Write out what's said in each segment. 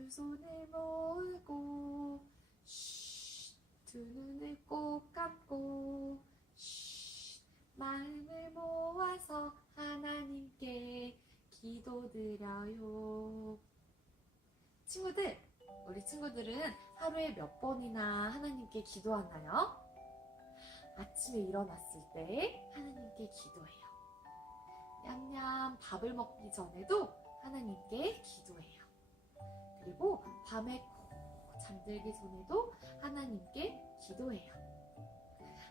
두 손을 모으고 쉬, 두 눈을 꼭 감고 쉬, 마음을 모아서 하나님께 기도드려요. 친구들, 우리 친구들은 하루에 몇 번이나 하나님께 기도하나요? 아침에 일어났을 때 하나님께 기도해요. 냠냠 밥을 먹기 전에도 하나님께 기도해요. 그리고 밤에 꼭 잠들기 전에도 하나님께 기도해요.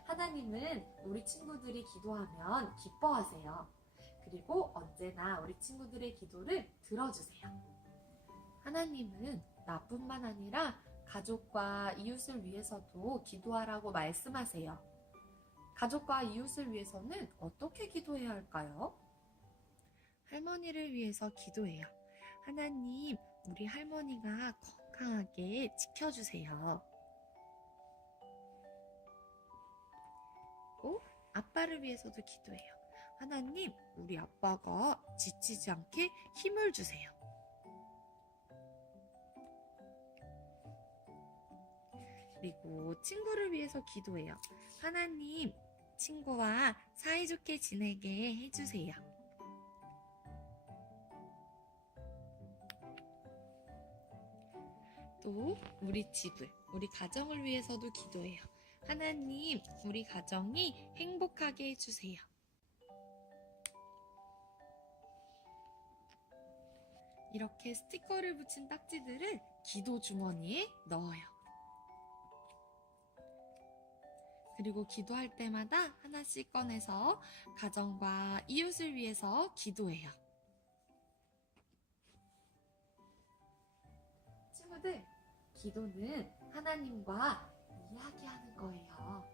하나님은 우리 친구들이 기도하면 기뻐하세요. 그리고 언제나 우리 친구들의 기도를 들어주세요. 하나님은 나뿐만 아니라 가족과 이웃을 위해서도 기도하라고 말씀하세요. 가족과 이웃을 위해서는 어떻게 기도해야 할까요? 할머니를 위해서 기도해요. 하나님, 우리 할머니가 건강하게 지켜주세요. 또 아빠를 위해서도 기도해요. 하나님, 우리 아빠가 지치지 않게 힘을 주세요. 그리고 친구를 위해서 기도해요. 하나님, 친구와 사이좋게 지내게 해주세요. 또 우리 집을, 우리 가정을 위해서도 기도해요. 하나님, 우리 가정이 행복하게 해주세요. 이렇게 스티커를 붙인 딱지들을 기도 주머니에 넣어요. 그리고 기도할 때마다 하나씩 꺼내서 가정과 이웃을 위해서 기도해요. 친구들, 기도는 하나님과 이야기하는 거예요.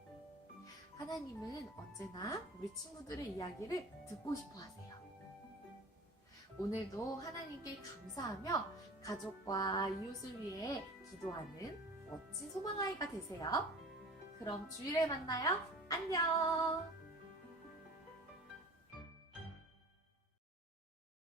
하나님은 언제나 우리 친구들의 이야기를 듣고 싶어 하세요. 오늘도 하나님께 감사하며 가족과 이웃을 위해 기도하는 멋진 소망아이가 되세요. 그럼 주일에 만나요. 안녕!